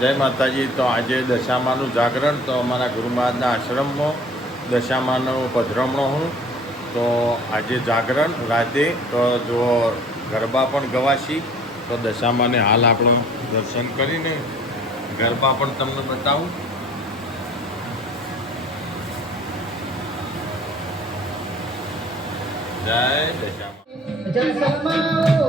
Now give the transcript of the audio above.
જય માતાજી. તો આજે દશામાનું જાગરણ. તો અમારા ગુરુ મહારાજના આશ્રમમાં દશામાનો પધરમણો હું. તો આજે જાગરણ રાતે. તો જો ગરબા પણ ગવાશી, તો દશામાને હાલ આપણો દર્શન કરીને ગરબા પણ તમને બતાવું. જય દશામા.